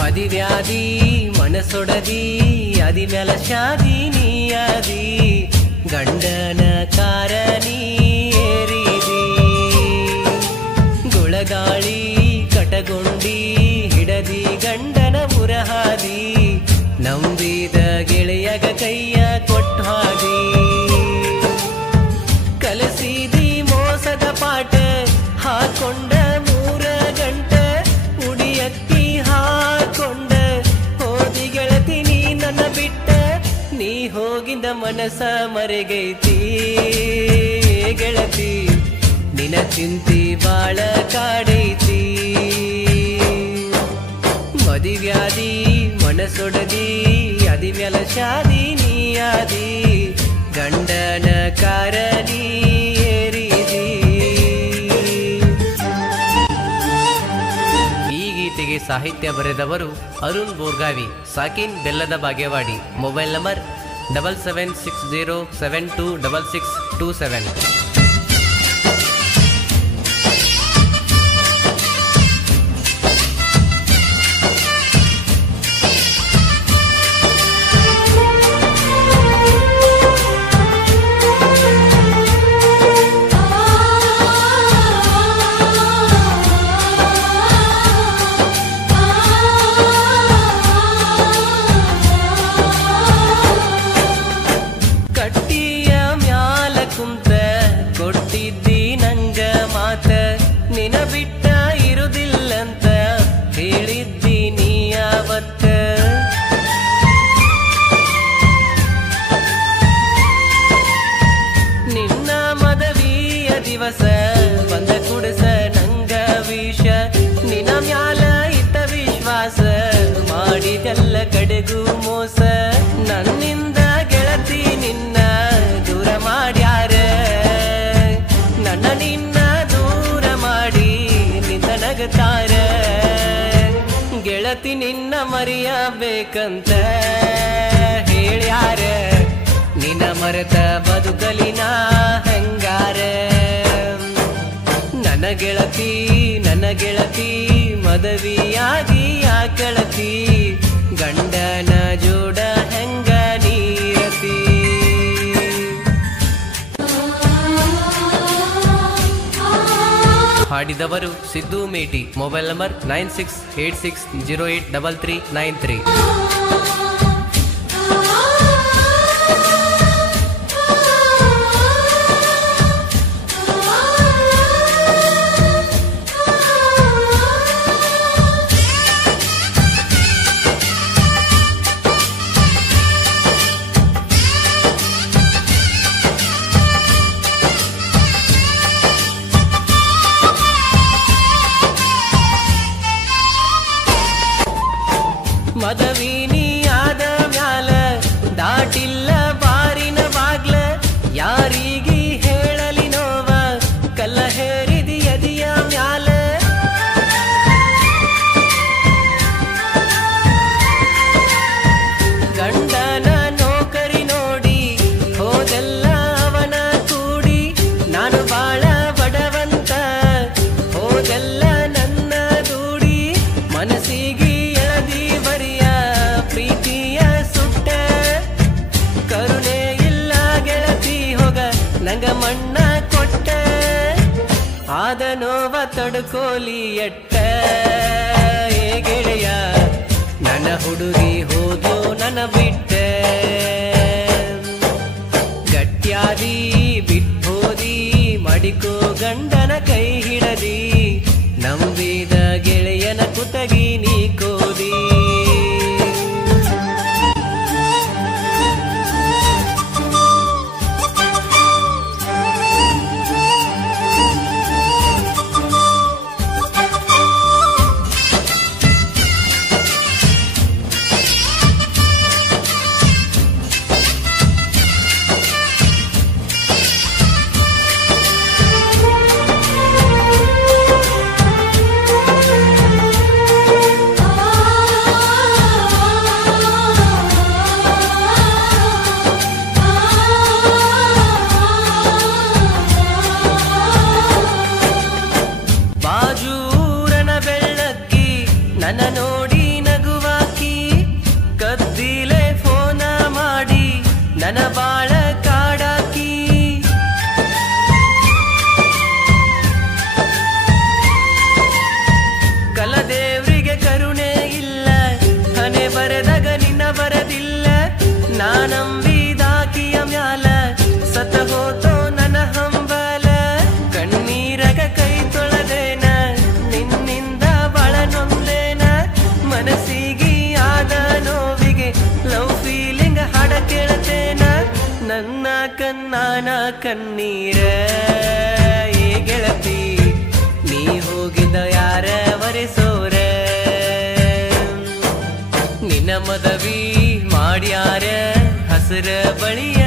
ಮದಿವ್ಯಾದಿ ಮನಸೊಡದಿ ಅದಿ ಮ್ಯಾಲ ಶಾದಿ ನೀಯಾದಿ ಗಂಡನ ಕಾರಣಿ ಏರಿದಿ ಗುಳಗಾಳಿ ಕಟಗೊಂಡಿ ಹಿಡದಿ ಗಂಡನ ಮುರಹಾದಿ ನಂಬಿದ ಗೆಳೆಯಗ ಕೈಯ ಕೊಟ್ಟು ಹಾದಿ ಕಲಸಿದಿ ಮೋಸದ ಪಾಠ ಹಾಕೊಂಡ 3 ಗಂಟೆ ಉಡಿಯತ್ತಿ ಹಾಕೊಂಡ ಹೋದಿ ಗೆಳತಿ ನೀ ನನ್ನ ಬಿಟ್ಟ ನೀ ಹೋಗಿಂದ ಮನಸ ಮರೆಗೈತಿ ಗೆಳತಿ ನಿನ ಚಿಂತಿ ಬಾಳ ಕಾಡೈತಿ ಮದಿವ್ಯಾದಿ ಮನಸೊಡದಿ ಅದಿ ಮ್ಯಾಲ ಶಾದಿ ನೀಯಾದಿ ಗಂಡನ ಕಾರಣಿ ಏರಿದಿ. ಈ ಗೀತೆಗೆ ಸಾಹಿತ್ಯ ಬರೆದವರು ಅರುಣ್ ಬೋರ್ಗಾವಿ, ಸಾಕಿನ್ ಬೆಲ್ಲದ ಬಾಗೇವಾಡಿ. Mobile number 7760726627. ಬಂದ ಕುಡಸ ನಂಗ ವಿಷ ನಿನ ಮ್ಯಾಲ ಇತ್ತ ವಿಶ್ವಾಸ ಮಾಡಿದೆಲ್ಲ ಕಡೆಗೂ ಮೋಸ ನನ್ನಿಂದ ಗೆಳತಿ ನಿನ್ನ ದೂರ ಮಾಡ್ಯಾರ ನನ್ನ ನಿನ್ನ ದೂರ ಮಾಡಿ ನಿಂತ ನಗತಾರ ಗೆಳತಿ ನಿನ್ನ ಮರೆಯಬೇಕಂತ ಹೇಳ್ಯಾರ ನಿನ್ನ ಮರೆತ ಬದುಕಲಿನ ಹೆಂಗಾರ ನನ್ನ ಗೆಳತಿ ಮದವಿಯಾಗಿ ಆ ಕೆಳತಿ ಗಂಡನ ಜೋಡ ಹೆಂಗ ನೀರತಿ. ಹಾಡಿದವರು ಸಿದ್ದು ಮೇಟಿ. Mobile number 9686083393. ಮದವಿನಿ ಆದ ಮ್ಯಾಲ ದಾಟಿಲ್ಲ ಬಾರಿನ ಬಾಗ್ಲ ಯಾರಿಗಿ ಹೇಳಲಿ ನೋವ ಕಲ್ಲ ಹೇರಿದಿ ಎದಿಯ ಮ್ಯಾಲ ಗಂಡನ ನೌಕರಿ ನೋಡಿ ಹೋದೆಲ್ಲ ಅವನ ಕೂಡಿ ನಾನು ಬಾಳ ಬಡವಂತ ಹೋದೆಲ್ಲ ನನ್ನ ದೂಡಿ ಮನಸ್ಸಿಗೆ ಪ್ರೀತಿಯ ಸುಟ್ಟ ಕರುಣೆ ಇಲ್ಲ ಗೆಳತಿ ಹೋಗ ನಂಗ ಮಣ್ಣ ಕೊಟ್ಟ ಆದ ನೋವ ತಡ್ಕೋಲಿ ಎಟ್ಟ ಏ ಗೆಳೆಯ ನನ್ನ ಹುಡುಗಿ ಹೋದ್ಲು ನನ್ನ ಬಿಟ್ಟ ಗಟ್ಯಾದಿ ಬಿಟ್ಟೋದಿ ಮಡಿಕೋ ಗಂಡನ ಕೈ ಹಿಡದಿ ನಂಬಿದ ಗೆಳೆಯನ ಕುತಗಿ ನೀ ಕೋದಿ. ನಾನ ಕಣ್ಣೀರ ಏ ಗೆಳತಿ ನೀ ಹೋಗಿದ ಯಾರ ವರೆಸೋರ ನಿನ್ನ ಮದವಿ ಮಾಡ್ಯಾರ ಹಸರ ಬಳಿಯ